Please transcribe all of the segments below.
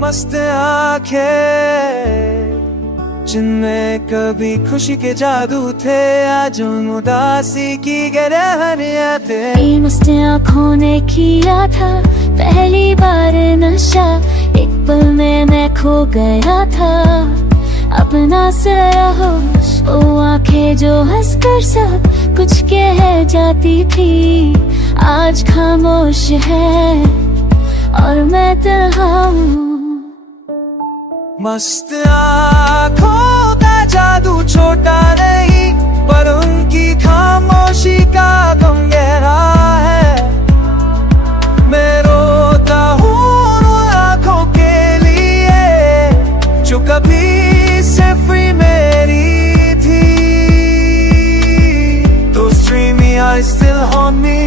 मस्त आंखें जिनमें कभी खुशी के जादू थे, आज उदासी की गहराइयां थे। मस्त आँखों ने किया था पहली बार नशा, एक पल में मैं खो गया था अपना सारा होश। वो आंखें जो हंसकर सब कुछ कह जाती थी, आज खामोश है और मैं तन्हा हूँ। मस्त आँखों का जादू छोटा नहीं, पर उनकी खामोशी का गम गहरा है। मैं रोता हूँ उन आँखों के लिए जो कभी सिर्फ मेरी थी। Those dreamy eyes still haunt me,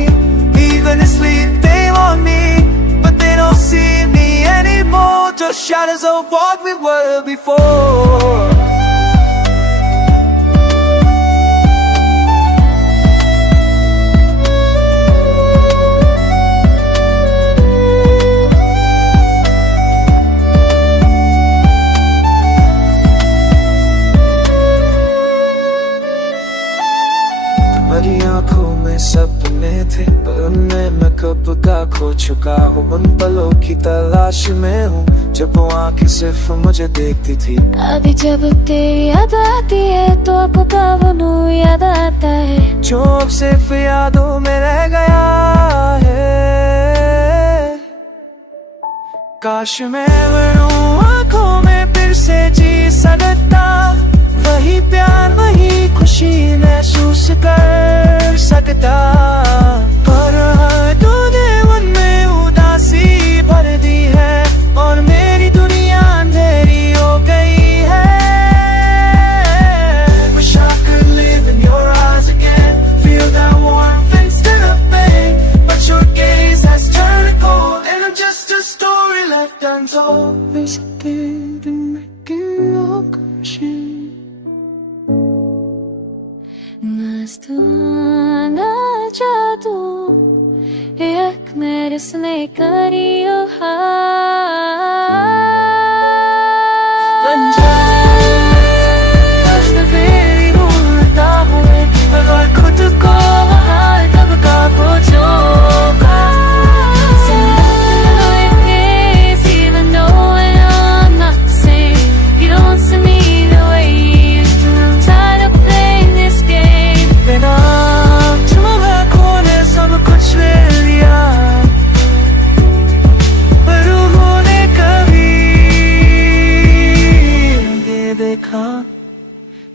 even in sleep they want me, but they don't see me anymore, just shadows of what we were before. तुम्हारी आंखों में सपने थे, पर उनमें मैं कब का खो चुका हूँ। उन पलों की तलाश में हूँ जब वो आंखें सिर्फ मुझे देखती थी। अभी जब तेरी याद आती है तो आपका वो नूर याद आता है, जो अब सिर्फ यादों में रह गया है। काश मैं मरूं आंखों में फिर से जी सकता, वही प्यार वही खुशी महसूस कर सकता। पर तूने मन में उदासी भर दी है और मेरी दुनिया अंधेरी हो गई है। Wish I could live in your eyes again, feel that warmth instead of pain, but your gaze has turned cold and I'm just a story left untold. Wish I didn't make it all crashing. मस्ताना जादू एक मेरे से करियो खुद को तब का पूछूंगा। Even though I'm not the same, you don't see me the way you used to. I'm tired of playing this game. बिना तुम्हें खोने सब कुछ ले लिया, पर रूहों ने कभी ये देखा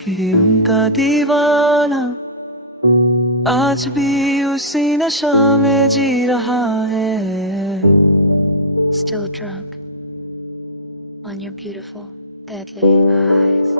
कि उनका दीवाना आज भी उसी नशा में जी रहा है। Still drunk on your beautiful, deadly eyes.